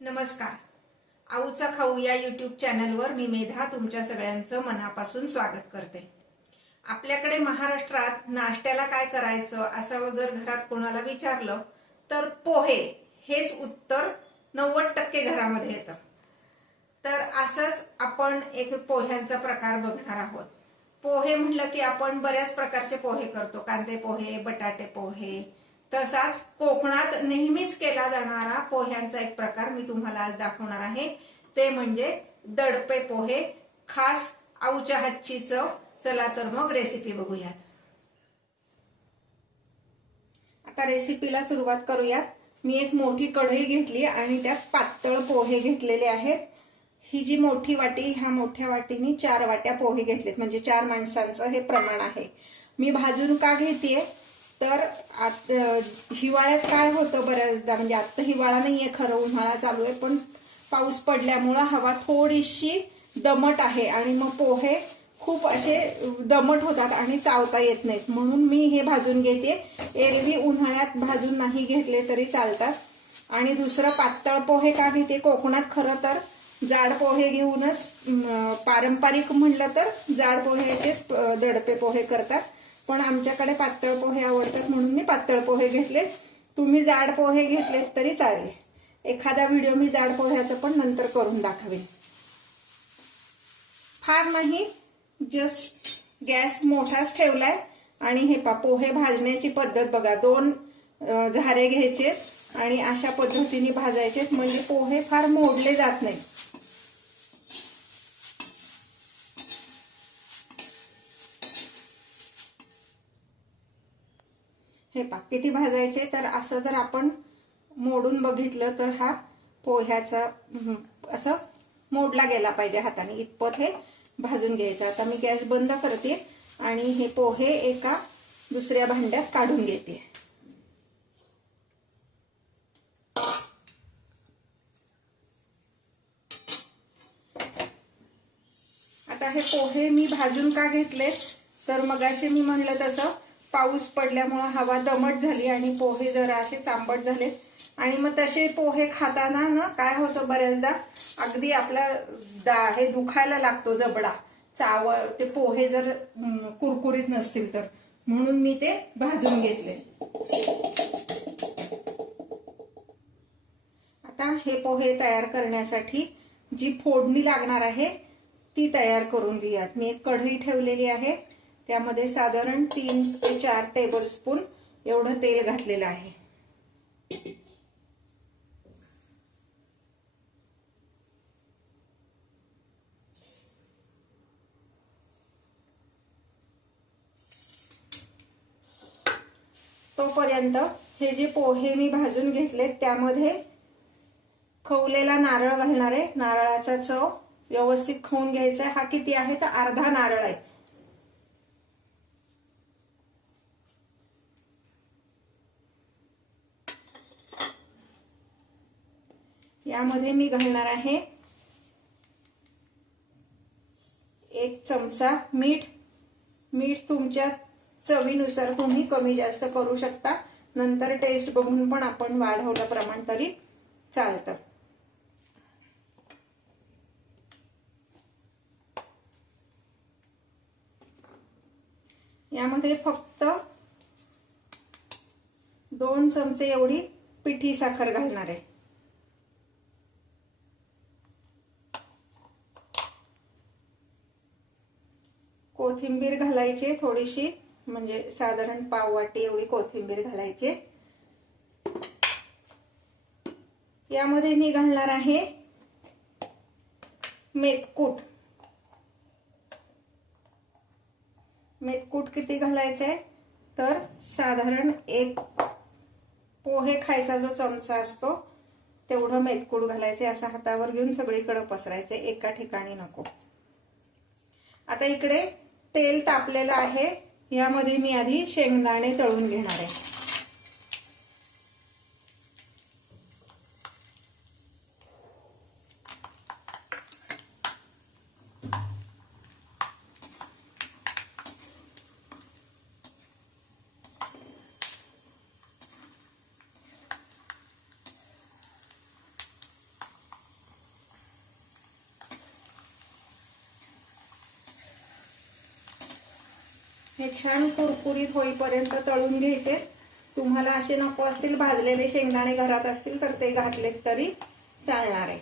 नमस्कार. आऊचा खाऊ या यूट्यूब चॅनलवर मी मेधा तुमच्या सगळ्यांचं मनापासून स्वागत करते. आपल्याकडे महाराष्ट्रात नाश्त्याला काय करायचं असं जर घरात कोणाला विचारलं तर पोहे हेच उत्तर 90% घरामध्ये येतं. तर असंच आपण एक पोह्यांचा प्रकार बघणार आहोत. पोहे म्हणलं की आपण बऱ्याच प्रकारचे पोहे करतो. कांदे पोहे, बटाटे पोहे. तसाच कोकणात नेहमीच केला जाणारा पोह्यांचा एक प्रकार मी तुम्हाला आज दाखवणार आहे. ते म्हणजे दडपे पोहे, खास आऊच्या हातची चव. चला तर मग रेसिपी बघूयात. आता रेसिपीला सुरुवात करूयात. मी एक मोठी कढई घेतली आणि त्यात पातळ पोहे घेतलेले आहेत. ही जी मोठी वाटी, ह्या मोठ्या वाटीने 4 वाट्या पोहे घेतलेत, म्हणजे 4 माणसांचं हे प्रमाण आहे. मी भाजून का घेतेय तर हिवाळ्यात काय होतं बऱ्याचदा, म्हणजे आता हिवाळा नाहीये, खरं उन्हाळा चालू आहे, पण पाऊस पडल्यामुळं हवा थोडीशी दमट आहे आणि मग पोहे खूप असे दमट होतात आणि चावता येत नाहीत. म्हणून मी हे भाजून घेते. एरवी उन्हाळ्यात भाजून नाही घेतले तरी चालतात. आणि दुसरं पातळ पोहे का घेते, कोकणात खरं तर जाड पोहे घेऊनच पारंपरिक म्हणलं तर जाड पोहेचेच दडपे पोहे करतात, पण आमच्याकडे पातळ पोहे आवडतात म्हणून मी पातळ पोहे घेतले. तुम्ही जाड पोहे घेतलेत तरी चालेल. एखादा व्हिडिओ मी जाड पोह्याचं पण नंतर करून दाखवेन. फार नाही, जस्ट गॅस मोठाच ठेवलाय. आणि हे पोहे भाजण्याची पद्धत बघा. 2 झारे घ्यायचे आणि अशा पद्धतीने भाजायचे, म्हणजे पोहे फार मोडले जात नाही. हे किती भाजायचे तर असं जर आपण मोडून बघितलं तर हा पोह्याचा असं मोडला गेला पाहिजे हाताने, इतपत हे भाजून घ्यायचं. आता मी गॅस बंद करते आणि हे पोहे एका दुसऱ्या भांड्यात काढून घेते. आता हे पोहे मी भाजून का घेतले तर मगाशी मी म्हणलं तसं पाऊस पडल्यामुळे हवा दमट झाली आणि पोहे जरा असे चांबट झाले. आणि मग तसे पोहे खाताना ना काय होतं, बऱ्याचदा अगदी आपला हे दुखायला लागतो जबडा, ते पोहे जर कुरकुरीत नसतील तर. म्हणून मी ते भाजून घेतले. आता हे पोहे तयार करण्यासाठी जी फोडणी लागणार आहे ती तयार करून घेऊयात. मी एक कढई ठेवलेली आहे, त्यामध्ये साधारण 3 ते 4 टेबलस्पून एवढं तेल घातलेलं आहे. तोपर्यंत हे जे पोहे मी भाजून घेतले त्यामध्ये खवलेला नारळ घालणार आहे. नारळाचा चव व्यवस्थित खाऊन घ्यायचा. हा किती आहे तर अर्धा नारळ आहे. यामध्ये मी घालणार आहे 1 चमचा मीठ. मीठ तुमच्या चवीनुसार तुम्ही कमी जास्त करू शकता. नंतर टेस्ट बघून पण आपण वाढवलं प्रमाण तरी चालतं. यामध्ये फक्त 2 चमचे एवढी पिठी साखर घालणार आहे. कोथिंबीर घालायची थोडीशी, म्हणजे साधारण पाव वाटी एवढी कोथिंबीर घालायची. यामध्ये मी घालणार आहे मेथकूट. मेथकूट किती घालायचंय तर साधारण 1 पोहे खायचा जो चमचा असतो तेवढं मेथकूट घालायचे. असं हातावर घेऊन सगळीकडे पसरायचे, एका ठिकाणी नको. आता इकडे तेल तापलेलं आहे. यामध्ये मी आधी शेंगदाणे तळून घेणार आहे. हे छान कुरकुरीत होईपर्यंत तळून घ्यायचे. तुम्हाला असे नको असतील भाजलेले शेंगदाणे घरात असतील तर ते घातलेत तरी चालणार आहे.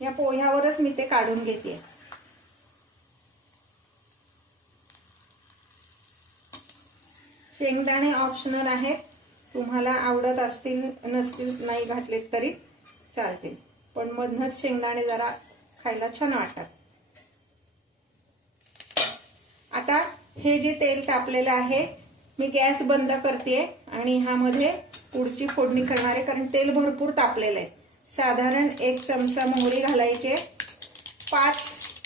या पोह्यावरच मी ते काढून घेते. शेंगदाणे ऑप्शनल आहेत, तुम्हाला आवडत असतील नसतील नाही घातलेत तरी चालतील, पण मधनच शेंगदाणे जरा खायला छान वाटतात. आता हे जे तेल तापलेलं आहे मी गॅस बंद करते आणि ह्यामध्ये पुढची फोडणी करणार आहे, कारण तेल भरपूर तापलेलं आहे. साधारण 1 चमचा मोहरी घालायचे, 5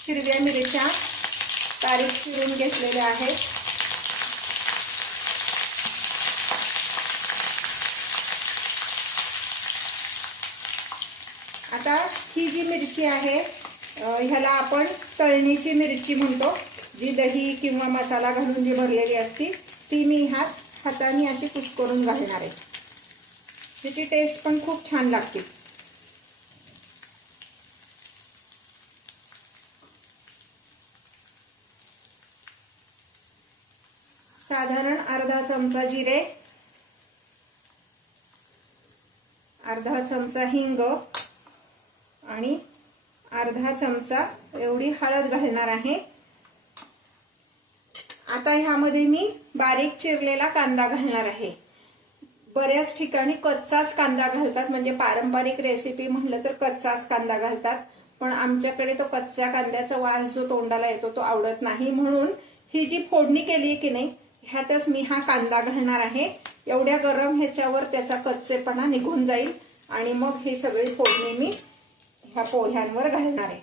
हिरव्या मिरच्या बारीक चिरून घेतलेल्या आहेत. आता ही जी मिरची आहे ह्याला आपण तळणीची मिरची म्हणतो, जी दही किंवा मसाला घालून जी भरलेली असती ती मी हाताने अशी कुस्करून घालणार आहे. त्याची टेस्ट पण खूप छान लागते. साधारण अर्धा चमचा जिरे, अर्धा चमचा हिंग आणि अर्धा चमचा एवढी हळद घालणार आहे. आता ह्यामध्ये मी बारीक चिरलेला कांदा घालणार आहे. बऱ्याच ठिकाणी कच्चाच कांदा घालतात, म्हणजे पारंपरिक रेसिपी म्हटलं तर कच्चाच कांदा घालतात, पण आमच्याकडे तो कच्च्या कांद्याचा वास जो तोंडाला येतो तो आवडत नाही. म्हणून ही जी फोडणी केली की नाही ह्यातच मी हा कांदा घालणार आहे. एवढ्या गरम ह्याच्यावर त्याचा कच्चेपणा निघून जाईल आणि मग ही सगळी फोडणी मी ह्या पोह्यांवर घालणार आहे.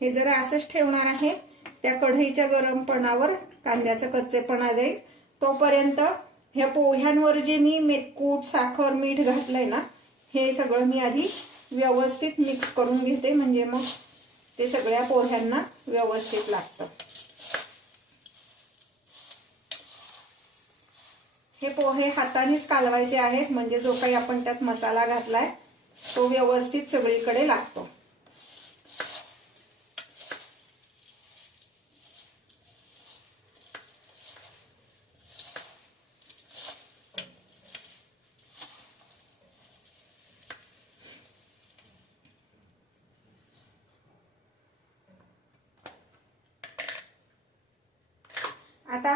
हे जरा असंच ठेवणार आहे. त्या कढईच्या गरमपणावर कांद्याचा कच्चेपणा जाईल तोपर्यंत ह्या पोह्यांवर जे मी मेथकूट, साखर, मीठ घातलंय ना हे सगळं मी आधी व्यवस्थित मिक्स करून घेते, म्हणजे मग ते सगळ्या पोह्यांना व्यवस्थित लागतं. हे पोहे हातानेच कालवायचे आहेत, म्हणजे जो काही आपण त्यात मसाला घातलाय तो व्यवस्थित सगळीकडे लागतो. आता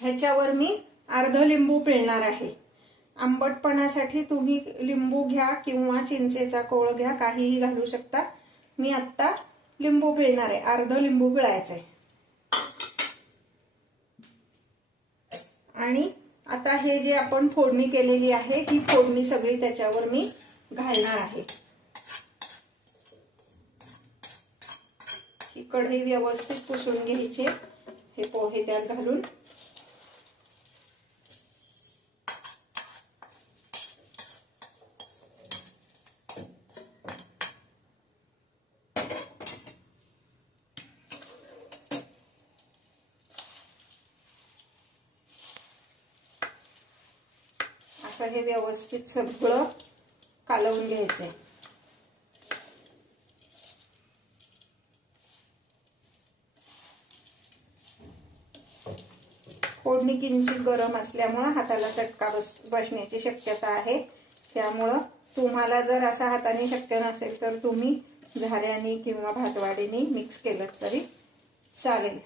ह्याच्यावर मी अर्ध लिंबू पिळणार आहे. आंबटपणासाठी तुम्ही लिंबू घ्या किंवा चिंचेचा कोळ घ्या, काहीही घालू शकता. मी आता लिंबू पिळणार आहे, अर्ध लिंबू पिळायचंय. आणि आता हे जे आपण फोडणी केलेली आहे ही फोडणी सगळी त्याच्यावर मी घालणार आहे. ही कढई व्यवस्थित पुसून घ्यायची, हे पोहे त्यात घालून. असं हे व्यवस्थित सगळं कालवून घ्यायचंय. फोडणी किंचित गरम असल्यामुळे हाताला चटका बसण्याची शक्यता आहे. त्यामुळं तुम्हाला जर असा हाताने शक्य नसेल तर तुम्ही झाऱ्याने किंवा भातवाडीने मिक्स केलं तरी चालेल.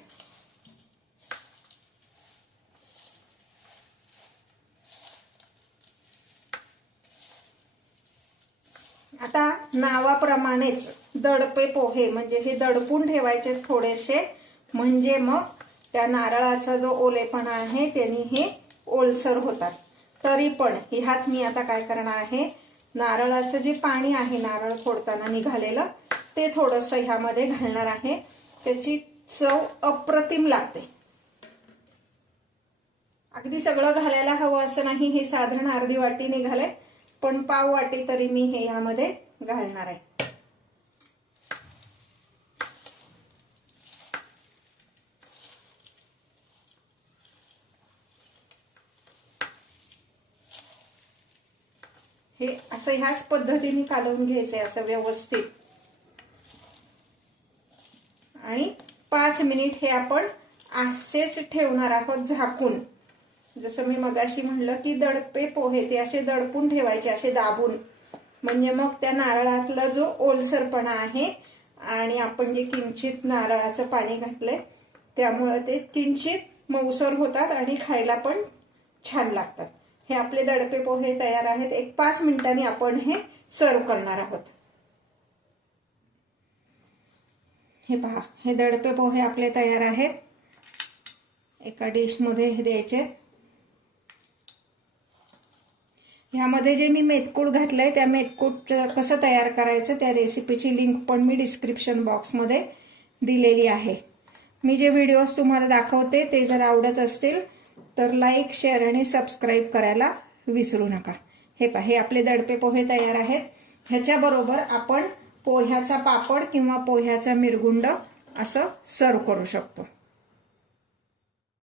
आता नावाप्रमाणेच दडपे पोहे, म्हणजे हे दडपून ठेवायचे थोडेसे, म्हणजे मग त्या नारळाचा जो ओलेपणा आहे त्याने हे ओलसर होतात. तरी पण ह्यात मी आता काय करणार आहे, नारळाचं जे पाणी आहे नारळ फोडताना निघालेलं ते थोडंसं ह्यामध्ये घालणार आहे. त्याची चव अप्रतिम लागते. अगदी सगळं घालायला हवं असं नाही, हे साधारण अर्धी वाटी निघाले, पण पाव वाटी तरी मी हे ह्यामध्ये घालणार आहे. हे असं ह्याच पद्धतीने कालवून घ्यायचंय असं व्यवस्थित. आणि 5 मिनिट हे आपण असेच ठेवणार आहोत झाकून. जसं मी मगाशी म्हणलं की दडपे पोहे ते असे दडपून ठेवायचे, असे दाबून, म्हणजे मग त्या नारळातला जो ओलसरपणा आहे आणि आपण जे किंचित नारळाचं पाणी घातलंय त्यामुळे ते किंचित मऊसर होतात आणि खायला पण छान लागतात. हे आपले दडपे पोहे तयार आहेत. एक 5 मिनिटांनी आपण हे सर्व करणार आहोत. हे पहा, हे दडपे पोहे आपले तयार आहेत. एका डिश मध्ये हे द्यायचे. ह्यामध्ये जे मी मेथकूट घातलंय त्या मेथकूट कसं तयार करायचं त्या रेसिपीची लिंक पण मी डिस्क्रिप्शन बॉक्स मध्ये दिलेली आहे. मी जे व्हिडिओज तुम्हाला दाखवते ते जर आवडत असतील तर लाईक, शेअर आणि सबस्क्राईब करायला विसरू नका. हे पहा, हे आपले दडपे पोहे तयार आहेत. ह्याच्याबरोबर आपण पोह्याचा पापड किंवा पोह्याचा मिरगुंड असं सर्व करू शकतो.